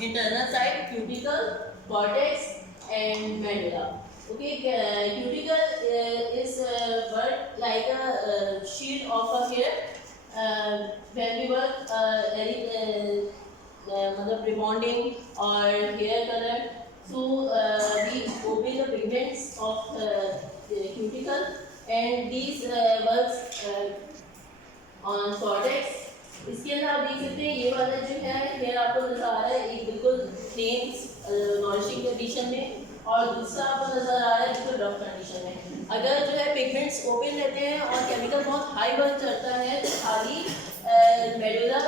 internal side, cuticle, cortex, and medulla. Okay, cuticle is work like a sheet of a hair. When we work मतलब rebonding or hair color, so we open the pigments of cuticle, and these works on cortex. इसके अंदर आप देख सकते हैं ये वाला जो है हेयर आपको नजर आ रहा है एक बिल्कुल प्लेन नॉरिशिंग कंडीशन में, और दूसरा आपको नजर आ रहा है बिल्कुल रफ कंडीशन में। अगर जो है पिगमेंट्स ओपन रहते हैं और केमिकल बहुत हाई वर्क करता है तो खाली मेडुला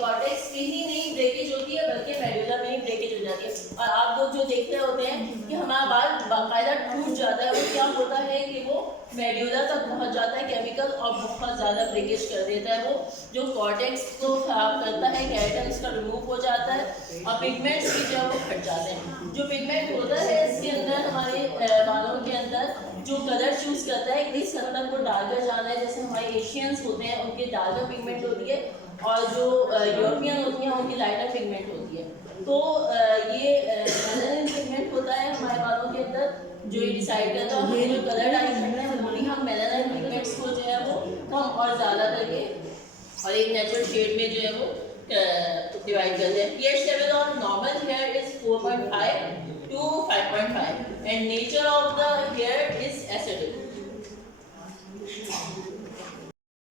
कॉर्टेक्स की ही नहीं ब्रेकेज होती है बल्कि मेडुला में ही ब्रेकेज हो जाती है। और आप लोग जो देखते होते हैं कि हमारा बाल बाकायदा टूट जाता है, वो क्या होता है कि वो मेडुला तक पहुंच जाता है केमिकल और बहुत ज़्यादा ब्रेकेज कर देता है, वो जो कॉर्टेक्स को खराब करता है, केराटिन इसका रिमूव हो जाता है और पिगमेंट्स भी जो है वो फट जाते हैं। जो पिगमेंट होता है इसके अंदर हमारे बालों के अंदर जो कलर चूज करता है किस कलर को डार्कर जाना है, जैसे हमारे एशियंस होते हैं उनके डार्कर पिगमेंट होती है और जो यूरोपियन होती हैं उनकी लाइटर पिगमेंट होती है। तो ये मेलानिन पिगमेंट होता है हमारे बालों के अंदर जो ये डिसाइड करता है हमें जो कलर डाई करना है, वही हम मेलानिन पिगमेंट्स को जो है वो कम और ज़्यादा करके और एक नेचुरल शेड में जो है वो डिवाइड करते हैं। pH level of normal hair is 4.5 to 5.5 and nature of the hair is acidic.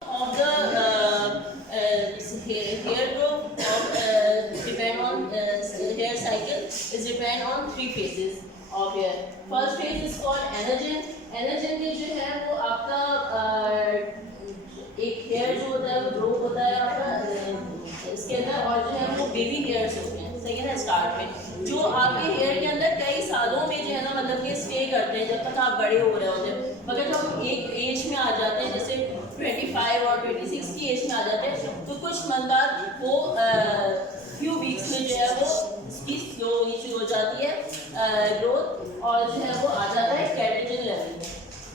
Of the hair growth depend on hair cycle is depend on 3 phases of hair. First phase is called anagen. anagen में जो है वो आपका एक hair जो होता है वो ग्रो होता है आपका इसके अंदर, और जो है वो बेबी हेयर्स होते हैं, सही है ना, स्टार्ट में जो आपके हेयर के अंदर कई सालों में जो है ना मतलब कि स्टे करते हैं जब तक आप बड़े हो रहे होते हैं। मगर जब एक एज में आ जाते हैं जैसे 25 और 26 की एज में आ जाते हैं तो कुछ मंथ बाद वो फ्यू वीक्स में जो है वो इसकी स्लो होनी शुरू हो जाती है ग्रोथ, और जो है वो आ जाता है कैटेजन लेवल में।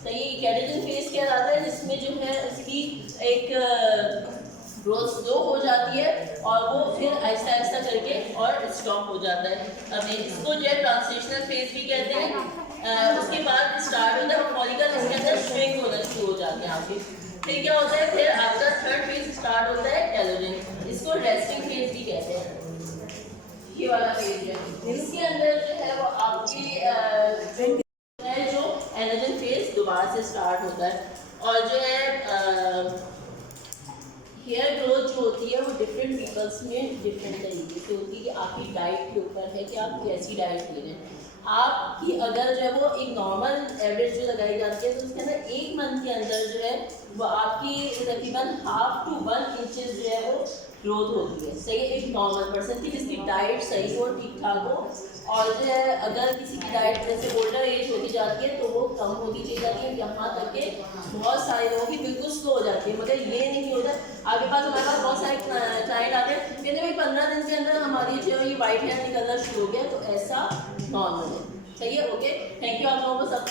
तो ये कैटेजन फेज क्या आता है जिसमें जो है इसकी एक ग्रोथ स्लो हो जाती है और वो फिर आहिस्ता आहिस्ता करके और स्टॉप हो जाता है। अब इसको जो है ट्रांजिशनल फेज भी कहते हैं। उसके बाद स्टार्ट होता है फॉलिकल इसके अंदर श्रिंक होना शुरू हो जाते हैं आपके। फिर क्या होता है, फिर आपका थर्ड फेज स्टार्ट होता है टेलोजन, इसको रेस्टिंग फेज भी कहते हैं। ये वाला फेज है इसके अंदर जो है वो आपकी जो एनाजन फेज दोबारा से स्टार्ट होता है। और जो है हेयर ग्रोथ जो होती है वो डिफरेंट पीपल्स में डिफरेंट तरीके से होती है कि आपकी डाइट के ऊपर है कि आप कैसी डाइट ले रहे हैं। आपकी अगर जो है वो एक नॉर्मल एवरेज जो लगाई जाती है तो उसके अंदर एक मंथ के अंदर जो है वो आपकी तकरीबन 1/2 to 1 इंचेस जो है वो ग्रोथ होती है, सही है, एक नॉर्मल पर्सन की जिसकी डाइट सही हो, ठीक ठाक हो। और जो है अगर किसी की डाइट जैसे ओल्डर एज होती जाती है तो वो कम होती चली जाती है, यहाँ तक के बहुत सारे लोगों की बिल्कुल स्लो हो जाती है। मगर ये नहीं होता, आपके पास हमारे पास बहुत सारे क्लाइंट आते हैं कहते भाई 15 दिन के अंदर हमारी जो ये वाइट हेयर निकलना शुरू हो गया, तो ऐसा नॉर्मल है, सही है। ओके, थैंक यू आप लोगों को सब